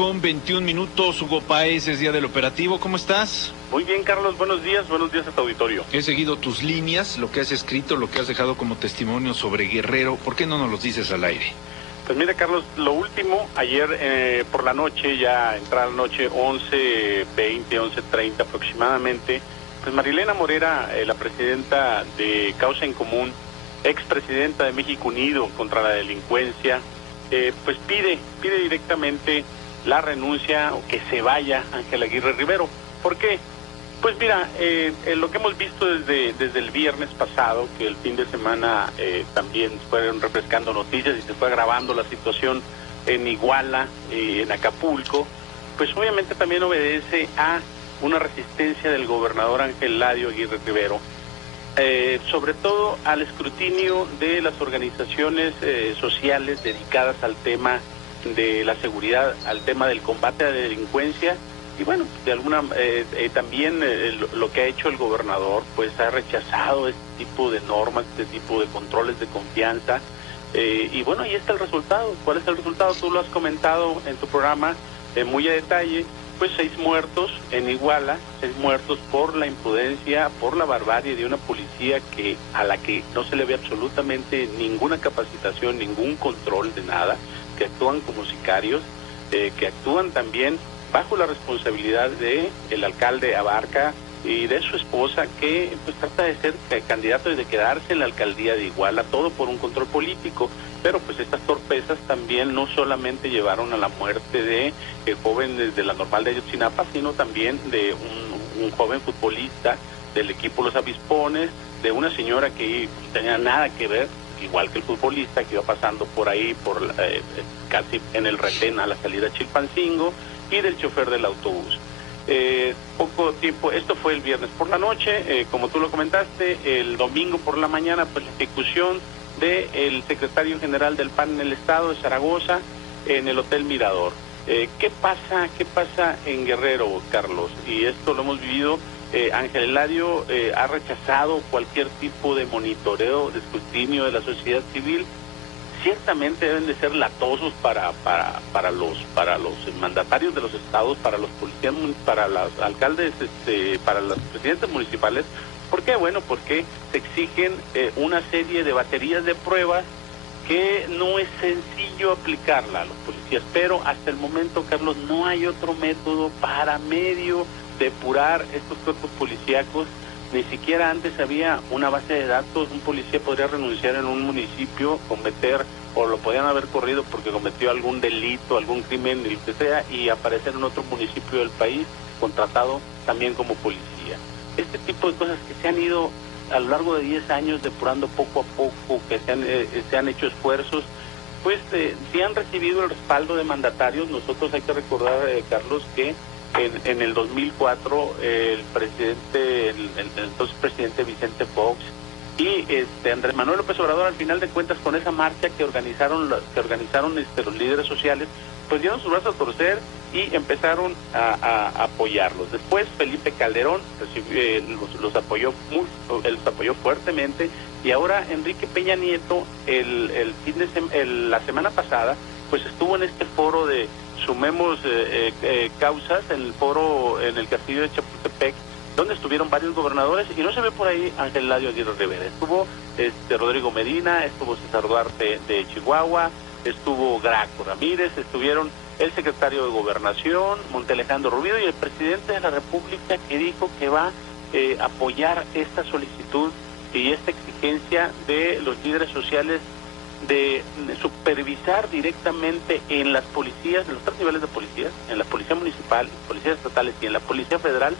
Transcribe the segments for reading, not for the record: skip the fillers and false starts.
6:21. Hugo Páez, es día del operativo. ¿Cómo estás? Muy bien, Carlos. Buenos días a tu auditorio. He seguido tus líneas, lo que has escrito, lo que has dejado como testimonio sobre Guerrero. ¿Por qué no nos los dices al aire? Pues mira, Carlos, lo último, ayer por la noche, ya entrada la noche, 11:20, 11:30 aproximadamente, pues Marilena Morera, la presidenta de Causa en Común, expresidenta de México Unido contra la Delincuencia, pues pide directamente la renuncia o que se vaya Ángel Aguirre Rivero. ¿Por qué? Pues mira, lo que hemos visto desde el viernes pasado, que el fin de semana también fueron refrescando noticias y se fue agravando la situación en Iguala, en Acapulco, pues obviamente también obedece a una resistencia del gobernador Ángel Eladio Aguirre Rivero, sobre todo al escrutinio de las organizaciones sociales dedicadas al tema de la seguridad, al tema del combate a la delincuencia. Y bueno, de alguna también lo que ha hecho el gobernador, pues ha rechazado este tipo de normas, este tipo de controles de confianza. Y bueno, ahí está el resultado. ¿Cuál es el resultado? Tú lo has comentado en tu programa muy a detalle. Pues 6 muertos en Iguala, 6 muertos por la imprudencia, por la barbarie de una policía a la que no se le ve absolutamente ninguna capacitación, ningún control de nada, que actúan como sicarios, que actúan también bajo la responsabilidad de el alcalde Abarca y de su esposa, que pues trata de ser candidato y de quedarse en la alcaldía de Iguala, todo por un control político. Pero pues estas torpezas también no solamente llevaron a la muerte de jóvenes de la Normal de Ayotzinapa, sino también de un joven futbolista del equipo Los Avispones, de una señora que no tenía nada que ver, igual que el futbolista, que iba pasando por ahí, casi en el retén a la salida a Chilpancingo, y del chofer del autobús. Poco tiempo, esto fue el viernes por la noche, como tú lo comentaste, el domingo por la mañana, pues la ejecución del secretario general del PAN en el estado de Zaragoza, en el Hotel Mirador. ¿Qué pasa en Guerrero, Carlos? Y esto lo hemos vivido. Ángel Eladio ha rechazado cualquier tipo de monitoreo, de escrutinio de la sociedad civil. Ciertamente deben de ser latosos para los mandatarios de los estados, para los policías, para los alcaldes, para los presidentes municipales. ¿Por qué? Bueno, porque se exigen una serie de baterías de pruebas que no es sencillo aplicarla a los policías, pero hasta el momento, Carlos, no hay otro método para medio depurar estos cuerpos policíacos. Ni siquiera antes había una base de datos. Un policía podría renunciar en un municipio, o lo podían haber corrido porque cometió algún delito, algún crimen, el que sea, y aparecer en otro municipio del país, contratado también como policía. Este tipo de cosas que se han ido a lo largo de 10 años depurando poco a poco, que se han hecho esfuerzos, pues sí han recibido el respaldo de mandatarios. Nosotros hay que recordar, Carlos, que en el 2004 el entonces presidente Vicente Fox y Andrés Manuel López Obrador, al final de cuentas, con esa marcha que organizaron los líderes sociales, pues dieron su brazo a torcer y empezaron a apoyarlos. Después Felipe Calderón los apoyó fuertemente, y ahora Enrique Peña Nieto la semana pasada pues estuvo en este foro de Sumemos Causas, en el foro en el castillo de Chapultepec, donde estuvieron varios gobernadores, y no se ve por ahí Ángel Eladio Aguirre Rivera. Estuvo Rodrigo Medina, estuvo César Duarte de Chihuahua, estuvo Graco Ramírez, estuvieron el secretario de Gobernación, Montealejandro Rubido, y el presidente de la República, que dijo que va a apoyar esta solicitud y esta exigencia de los líderes sociales de supervisar directamente en las policías, en los 3 niveles de policías, en la policía municipal, policías estatales y en la policía federal,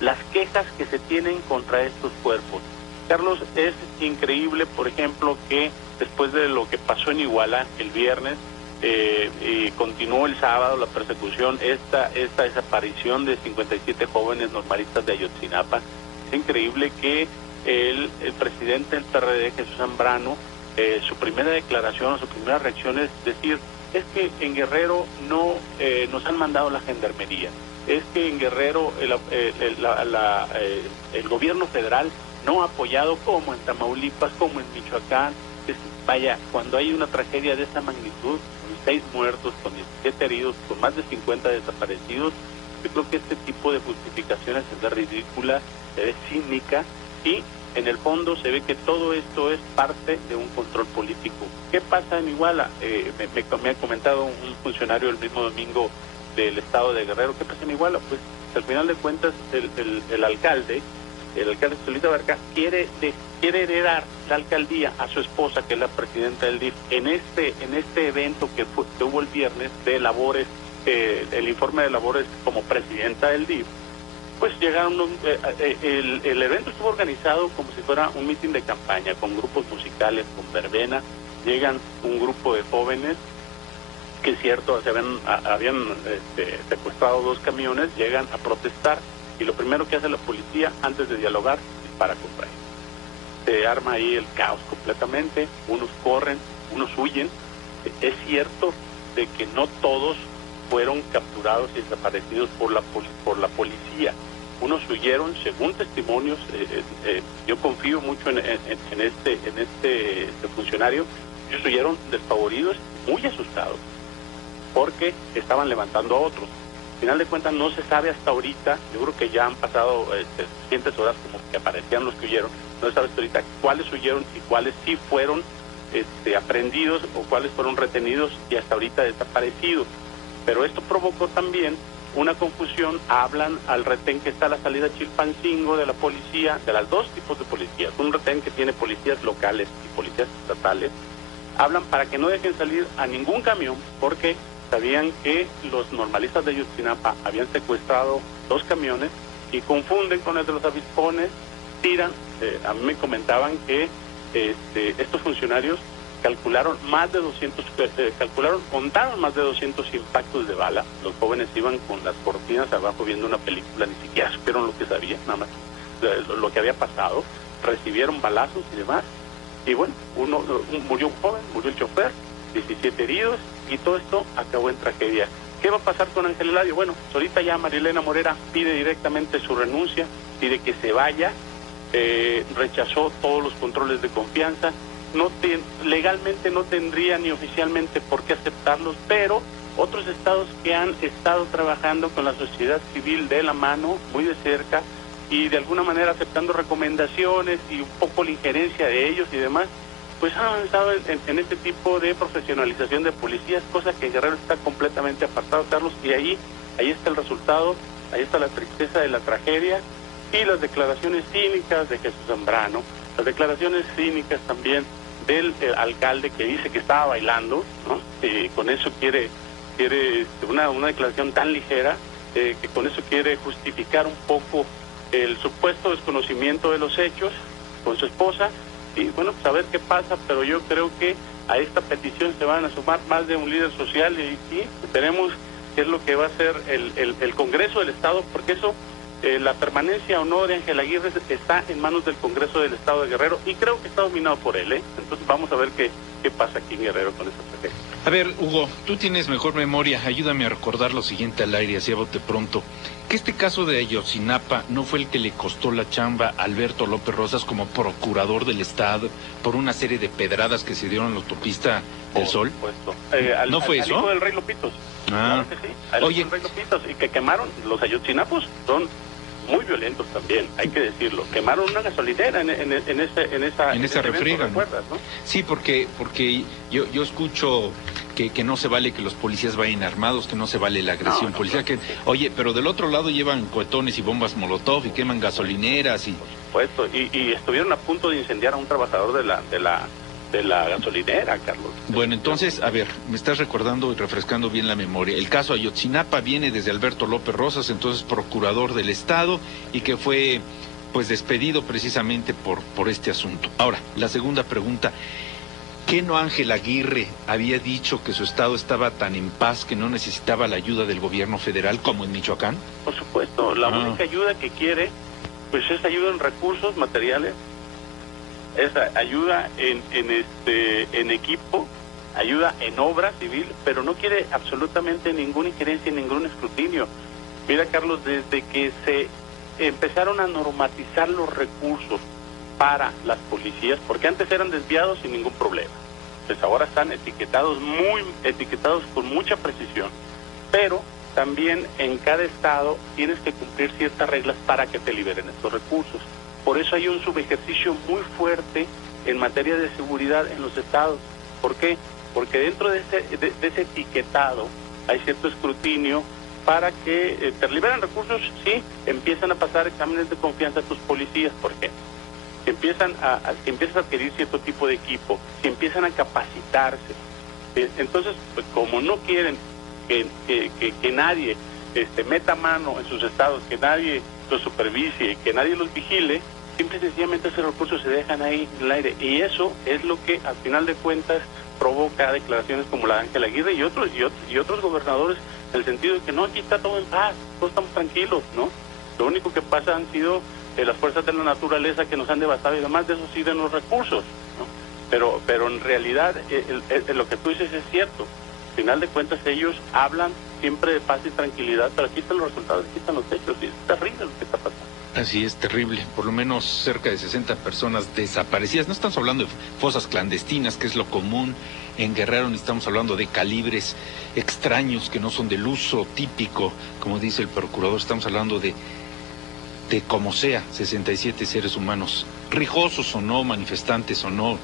las quejas que se tienen contra estos cuerpos. Carlos, es increíble, por ejemplo, que después de lo que pasó en Iguala el viernes, y continuó el sábado la persecución, esta desaparición de 57 jóvenes normalistas de Ayotzinapa. Es increíble que el presidente del PRD, Jesús Zambrano, su primera declaración, su primera reacción es decir, es que en Guerrero no nos han mandado la gendarmería, es que en Guerrero el gobierno federal no ha apoyado, como en Tamaulipas, como en Michoacán. Vaya, cuando hay una tragedia de esta magnitud, 6 muertos, con 17 heridos, con más de 50 desaparecidos. Yo creo que este tipo de justificaciones se ve ridícula, se ve cínica y en el fondo se ve que todo esto es parte de un control político. ¿Qué pasa en Iguala? Me ha comentado un funcionario el mismo domingo del estado de Guerrero. ¿Qué pasa en Iguala? Pues al final de cuentas el alcalde Solita Barca quiere heredar la alcaldía a su esposa, que es la presidenta del DIF. En este evento que hubo el viernes de labores, el informe de labores como presidenta del DIF, pues llegaron, el evento estuvo organizado como si fuera un mitin de campaña, con grupos musicales, con verbena. Llegan un grupo de jóvenes que es cierto, habían secuestrado 2 camiones, llegan a protestar y lo primero que hace la policía antes de dialogar dispara contra ellos. Se arma ahí el caos completamente, unos corren, unos huyen. Es cierto de que no todos fueron capturados y desaparecidos por la policía. Unos huyeron, según testimonios, yo confío mucho en este funcionario. Ellos huyeron despavoridos, muy asustados, porque estaban levantando a otros. Al final de cuentas no se sabe hasta ahorita, yo creo que ya han pasado suficientes horas como que aparecían los que huyeron, no se sabe hasta ahorita cuáles huyeron y cuáles sí fueron aprehendidos o cuáles fueron retenidos y hasta ahorita desaparecidos. Pero esto provocó también una confusión. Hablan al retén que está a la salida Chilpancingo de la policía, de las 2 tipos de policías, un retén que tiene policías locales y policías estatales. Hablan para que no dejen salir a ningún camión porque sabían que los normalistas de Ayotzinapa habían secuestrado 2 camiones y confunden con el de los avispones, tiran. A mí me comentaban que estos funcionarios contaron más de 200 impactos de bala. Los jóvenes iban con las cortinas abajo viendo una película, ni siquiera supieron lo que sabían, nada más lo que había pasado. Recibieron balazos y demás. Y bueno, murió un joven, murió el chofer, 17 heridos, y todo esto acabó en tragedia. ¿Qué va a pasar con Ángel Eladio? Bueno, ahorita ya Marilena Morera pide directamente su renuncia, pide que se vaya, rechazó todos los controles de confianza, legalmente no tendría ni oficialmente por qué aceptarlos, pero otros estados que han estado trabajando con la sociedad civil de la mano, muy de cerca, y de alguna manera aceptando recomendaciones y un poco la injerencia de ellos y demás, pues han avanzado en este tipo de profesionalización de policías, cosa que Guerrero está completamente apartado, Carlos, y ahí está el resultado, ahí está la tristeza de la tragedia y las declaraciones cínicas de Jesús Zambrano, las declaraciones cínicas también del alcalde que dice que estaba bailando, ¿no? Con eso quiere una declaración tan ligera, que con eso quiere justificar un poco el supuesto desconocimiento de los hechos con su esposa. Y bueno, pues a ver qué pasa, pero yo creo que a esta petición se van a sumar más de un líder social y veremos qué es lo que va a hacer el Congreso del Estado, porque eso, la permanencia o no de Ángel Aguirre está en manos del Congreso del Estado de Guerrero y creo que está dominado por él, Entonces vamos a ver qué pasa aquí en Guerrero con esta tragedia. A ver, Hugo, tú tienes mejor memoria, ayúdame a recordar lo siguiente al aire, así a bote pronto. Que este caso de Ayotzinapa no fue el que le costó la chamba a Alberto López Rosas como procurador del Estado por una serie de pedradas que se dieron en la autopista del Sol. ¿No fue eso? Al hijo del Rey Lopitos. Ah. Claro que sí, al hijo del Rey Lopitos, y que quemaron los Ayotzinapos, son muy violentos también, hay que decirlo. Quemaron una gasolinera en esa refriega, ¿no? Sí, porque yo escucho que no se vale que los policías vayan armados, que no se vale la agresión policial. Oye, pero del otro lado llevan cohetones y bombas molotov y queman gasolineras y... Puesto, y estuvieron a punto de incendiar a un trabajador de la gasolinera, Carlos. Bueno, entonces, a ver, me estás recordando y refrescando bien la memoria. El caso Ayotzinapa viene desde Alberto López Rosas, entonces procurador del Estado, y que fue pues despedido precisamente por este asunto. Ahora, la segunda pregunta: ¿qué no Ángel Aguirre había dicho que su estado estaba tan en paz que no necesitaba la ayuda del gobierno federal como en Michoacán? Por supuesto, la única ayuda que quiere pues es ayuda en recursos materiales, es ayuda en equipo, ayuda en obra civil, pero no quiere absolutamente ninguna injerencia, ningún escrutinio. Mira, Carlos, desde que se empezaron a normatizar los recursos para las policías, porque antes eran desviados sin ningún problema, pues ahora están etiquetados con mucha precisión, pero también en cada estado tienes que cumplir ciertas reglas para que te liberen estos recursos. Por eso hay un subejercicio muy fuerte en materia de seguridad en los estados. ¿Por qué? Porque dentro de ese etiquetado hay cierto escrutinio para que te liberen recursos, sí, empiezan a pasar exámenes de confianza a tus policías. ¿Por qué? Si empiezas a adquirir cierto tipo de equipo, si empiezan a capacitarse. Entonces, pues como no quieren que nadie meta mano en sus estados, que nadie los supervise, que nadie los vigile, simple y sencillamente esos recursos se dejan ahí en el aire. Y eso es lo que, al final de cuentas, provoca declaraciones como la de Ángel Aguirre y otros gobernadores, en el sentido de que no, aquí está todo en paz, todos estamos tranquilos, ¿no? Lo único que pasa han sido las fuerzas de la naturaleza que nos han devastado, y además de eso siguen los recursos, ¿no? Pero en realidad lo que tú dices es cierto. Al final de cuentas ellos hablan siempre de paz y tranquilidad, pero aquí están los resultados, aquí están los hechos, y es terrible lo que está pasando. Así es, terrible. Por lo menos cerca de 60 personas desaparecidas. No estamos hablando de fosas clandestinas, que es lo común en Guerrero, ni estamos hablando de calibres extraños que no son del uso típico, como dice el procurador. Estamos hablando de como sea, 67 seres humanos, rijosos o no, manifestantes o no,